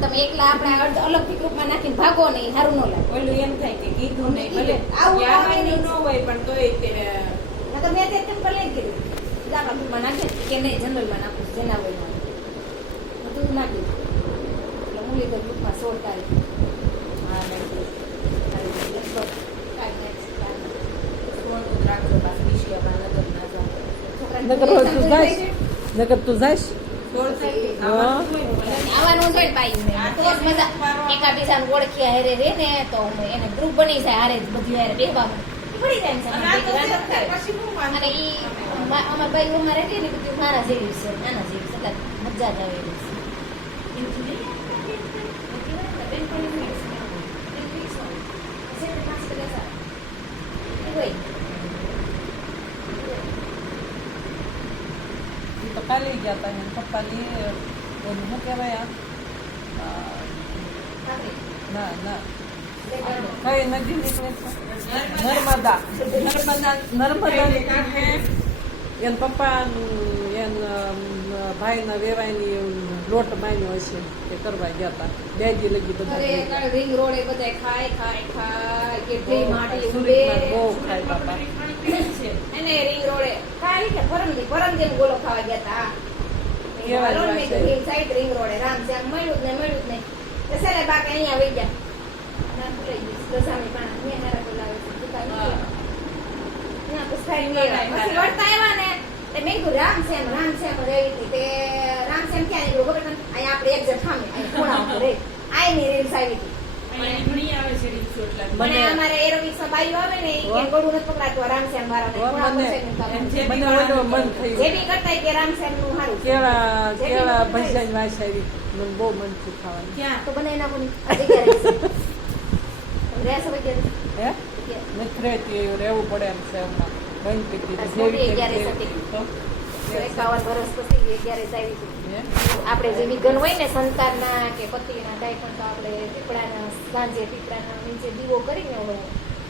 તમે એકલા આપણે અલગથી ગ્રુપમાં નાખીને ભાગો નહીં સારું ન લાગે. ઓલું એમ થાય કે કીધું નહીં ભલે આવું યાદ ન હોય પણ તોય તે તો મેં તે તેમ ભલે કીધું આપણા ગ્રુપમાં નાખે કે નહીં જનરલમાં નાખું જેના હોય બધું નાખી એટલે હું લીધો ગ્રુપમાં 16 તારીખ. હા નહીં લગભગ કાંઈ next રાખજો પાછું વિષયમાં નજર ના જાવ. છોકરાને નકર હવે તું જાઈશ નકર તું જાઈશ 16 તારીખે હા. આવવાનું હોય ને ભાઈ તો જ મજા એકાબીજાને ઓળખી હારે રે ને તો એને ગ્રુપ બની જાય હારે જ બધું હારે બેહવામાં પડી જાય ને અને આ તો સમય છે પછી હું વાંધો અને ઈ અમાર ભાઈ અમારે રહે ને બધું મારા જેવી છે નાના જેવી છે એટલે મજા જ આવે એવી છે. તો કાલે ગયા હતા એના પપ્પાની ઓલું શું કહેવાય ના ના કઈ નદી નીકળે છે નર્મદા એના પપ્પા એના ભાઈના વેવાયની લોટ માન્યો હશે એ કરવા ગયા હતા 2 દી લગી બધા અરે કાલ રિંગ રોડે બધા ખાય કેટલી માટી સુરતમાં બહુ ખાય બાપા એને રિંગ રોડે ખાલી કે પરમદી ગોળો ખાવા ગયા હતા. કેવા હાલો ને મેં છે? કીધું સાઈડ રિંગ રોડે રામશ્યામ મળ્યું જ નહીં તો સેલે બાકી અહીંયા વહી ગયા ના ભૂલાઈ ગઈ દસામી પાણા મેં હારા બોલાવે છે દુકાન ના પછી ખાઈ ગયા પછી વળતા આવ્યા ને તે મેં કીધું રામશ્યામ રહી હતી તે રામશ્યામ ક્યાં નીકળ્યું ખબર તમને અહીંયા આપણે એક જણ ખામે અહીંયા ખૂણા ઉપર રહી આઈ ની રીલ્સ આવી હતી. અહીંયા ઘણી આવે છે રીલ્સો એટલે મને અમારે એરોબિક્સ માં બાઈઓ આવે ને ઈ કે ગોળું નથી પકડાતું રામશ્યામ વાળાને મને ઓલો મન જે થયું બી કરતા કે રામશ્યામ નું સારું કેળા ભજીયાની વાસ આવી મને બહુ મન થયું ખાવાનું ક્યાં તો બનાવી નાખો ને જગ્યા રહેશે તમે રહેશો વગેરે હે નથી રહેતી રહેવું પડે એમ છે હમણાં બંધ કરી દીધું મોટી જેવી 11 તેવી હતી. તો 51 વર્ષ પછી 11 આવી હતી. હે? આપણે જે વિઘન હોય ને સંતાનના કે પતિના કાંઈ પણ તો આપણે પીપળાના સાંજે પીપળાના નીચે દીવો કરીને ઓલો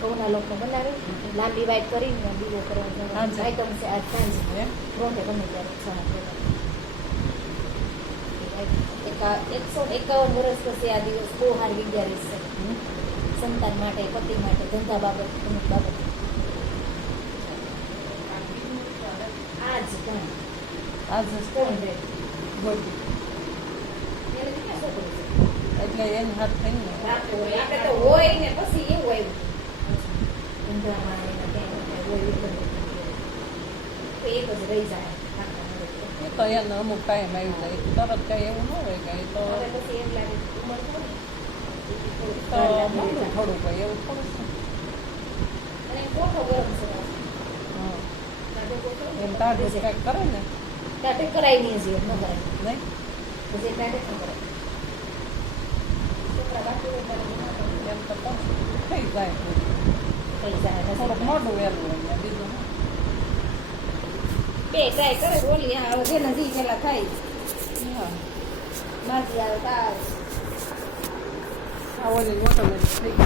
ઘઉંના લોટનો બનાવી લાંબી વાઈટ કરીને દીવો કરવાનો સાંજે? આઈટમ છે આજ સાંજે હે? રોટે બને ત્યારે 151 વર્ષ પછી આ દિવસ બહુ સારી જગ્યા રહેશે હમ? સંતાન માટે પતિ માટે ધંધા બાબત અમુક બાબત આજ કાંઈ આજ કોણ રે ગોળી એને ક્યાં છોકરું છે? એટલે એને હાથ થઈને ને આપણે તો હોય ને પછી એવું આવ્યું ઊંધામાં એના ક્યાંય હોય એવું બધું. તો એક જ રહી જાય એ તો એને અમુક ટાઈમ આવી જાય તરત કઈ એવું ન હોય કઈ તો હવે પછી એમ લાગે કે ઉંમર થોડી તો મોટું થોડું કઈ એવું થોડું છે અને કોઠો ગરમ છે હા કાઢો કોઠો એમ તાઢું કંઈક કરે ને કાઢે કરાય નહીં હજી ન કરાય નહીં પછી કાઢે ન કરાય છોકરા બાકી હોય ત્યારે ના કરે. એમ તો પાછું થઈ જાય થઈ જાય થોડુંક પછી મોટું વહેલું હોય બીજું શું. બે ટ્રાય કરે બોલી હા હવે જેને જી પેલા થાય હા માજી આવે તાર આ ઓલી ઓટોમેટિક થઈ